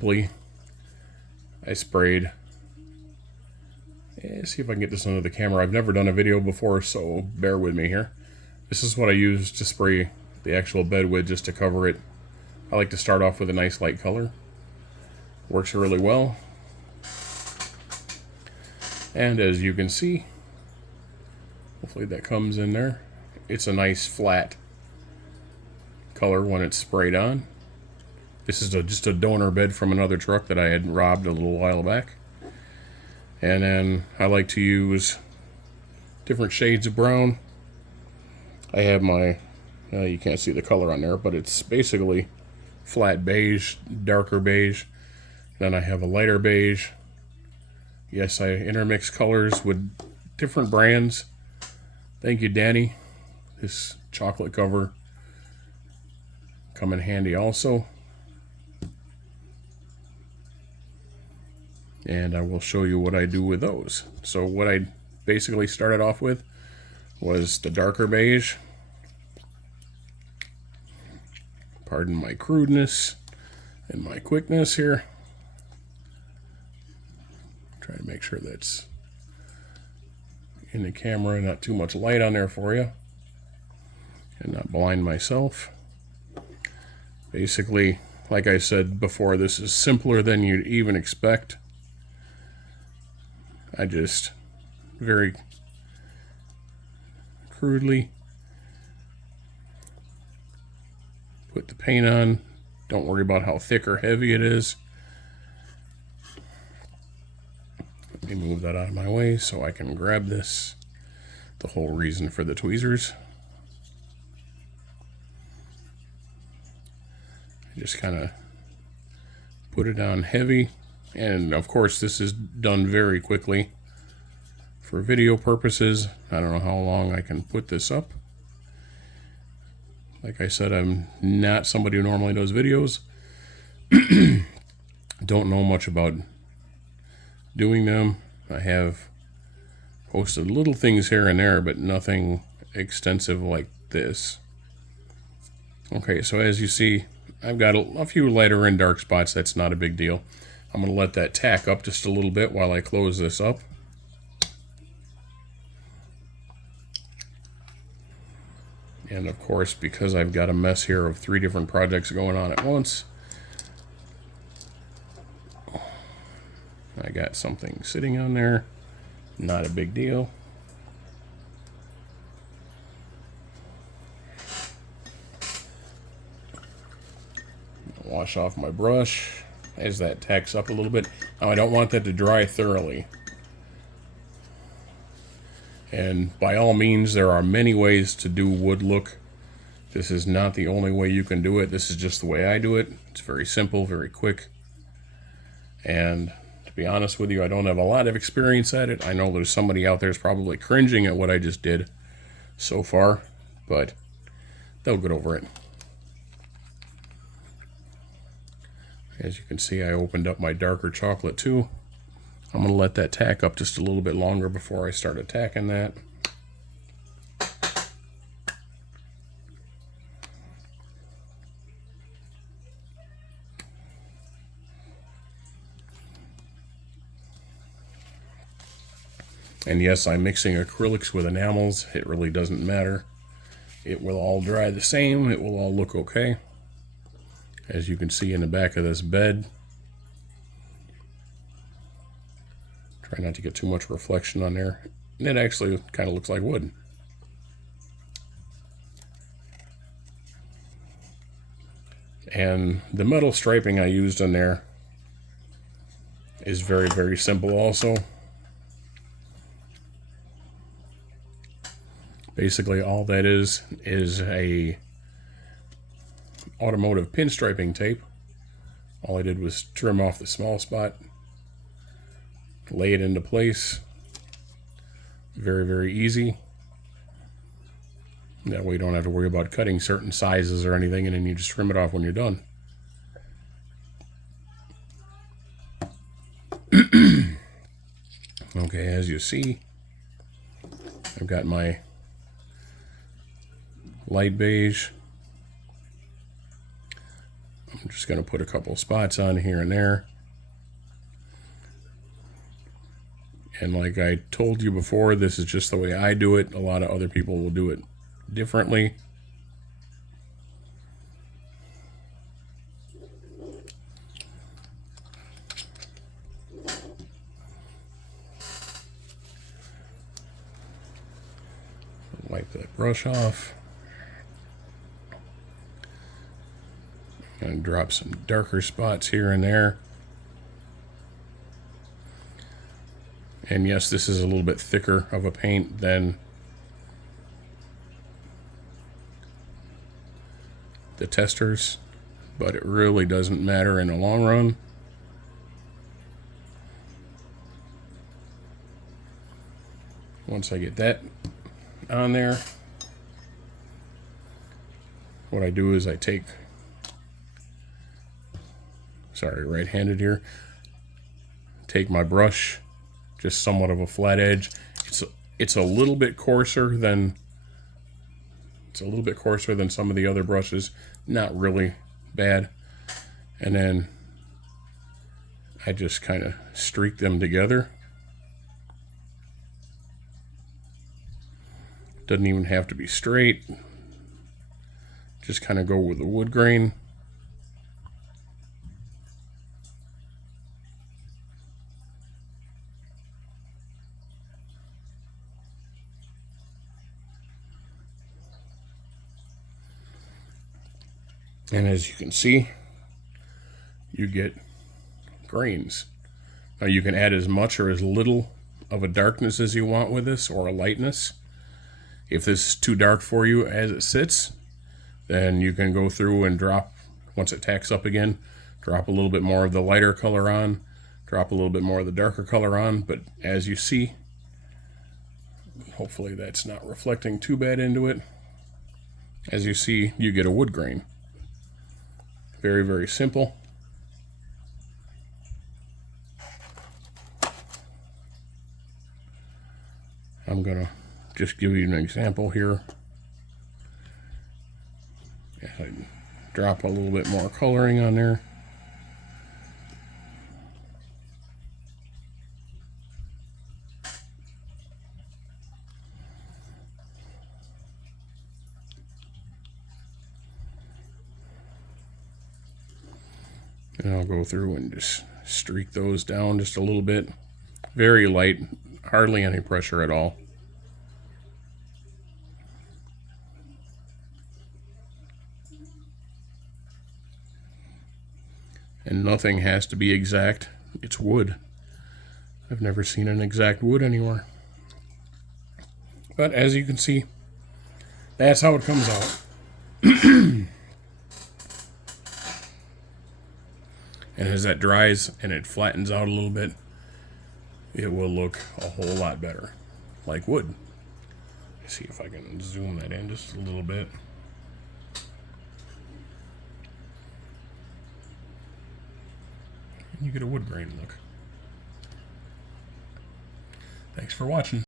simply, I sprayed. See if I can get this under the camera. I've never done a video before, so bear with me here. This is what I use to spray the actual bed with, just to cover it. I like to start off with a nice light color. Works really well. And as you can see, hopefully that comes in there. It's a nice flat color when it's sprayed on. This is just a donor bed from another truck that I had robbed a little while back. And then I like to use different shades of brown. I have my, you can't see the color on there, but it's basically flat beige, darker beige. Then I have a lighter beige. Yes, I intermix colors with different brands. Thank you, Danny. This chocolate cover come in handy also. And I will show you what I do with those. So what I basically started off with was the darker beige. Pardon my crudeness and my quickness here. Try to make sure that's in the camera, not too much light on there for you, and not blind myself. Basically, like I said before, this is simpler than you'd even expect. I just very crudely put the paint on. Don't worry about how thick or heavy it is. Let me move that out of my way so I can grab this. The whole reason for the tweezers. I just kind of put it on heavy. And of course this is done very quickly for video purposes. I don't know how long I can put this up. Like I said, I'm not somebody who normally does videos. Don't know much about doing them. I have posted little things here and there, but nothing extensive like this. Okay, so as you see, I've got a few lighter and dark spots. That's not a big deal. I'm going to let that tack up just a little bit while I close this up. And of course, because I've got a mess here of 3 different projects going on at once, I got something sitting on there. Not a big deal. Wash off my brush as that tacks up a little bit. Now I don't want that to dry thoroughly. And by all means, there are many ways to do wood look. This is not the only way you can do it. This is just the way I do it. It's very simple, very quick. And to be honest with you, I don't have a lot of experience at it. I know there's somebody out there who's probably cringing at what I just did so far, but they'll get over it. As you can see, I opened up my darker chocolate too. I'm going to let that tack up just a little bit longer before I start attacking that. And yes, I'm mixing acrylics with enamels. It really doesn't matter. It will all dry the same. It will all look okay. As you can see in the back of this bed. Try not to get too much reflection on there. And it actually kind of looks like wood. And the metal striping I used on there is very, very simple also. Basically all that is a automotive pinstriping tape. All I did was trim off the small spot, lay it into place. Very, very easy. That way you don't have to worry about cutting certain sizes or anything, and then you just trim it off when you're done. Okay, as you see, I've got my light beige. I'm I'm just going to put a couple spots on here and there. And like I told you before, this is just the way I do it. A lot of other people will do it differently. Wipe that brush off. And drop some darker spots here and there. And yes, this is a little bit thicker of a paint than the testers, but it really doesn't matter in the long run. Once I get that on there, what I do is I take, sorry, right-handed here, take my brush, just somewhat of a flat edge. It's a little bit coarser than some of the other brushes, not really bad. And then I just kind of streak them together. Doesn't even have to be straight. Just kind of go with the wood grain. And as you can see, you get grains. Now you can add as much or as little of a darkness as you want with this, or a lightness. If this is too dark for you as it sits, then you can go through and drop, once it tacks up again, drop a little bit more of the lighter color on, drop a little bit more of the darker color on. But as you see, hopefully that's not reflecting too bad into it. As you see, you get a wood grain. Very, very simple. I'm gonna just give you an example here. I drop a little bit more coloring on there. And I'll go through and just streak those down just a little bit. Very light, hardly any pressure at all. And nothing has to be exact. It's wood. I've never seen an exact wood anywhere. But as you can see, that's how it comes out. And as that dries and it flattens out a little bit, it will look a whole lot better, like wood. Let's see if I can zoom that in just a little bit. And you get a wood grain look. Thanks for watching.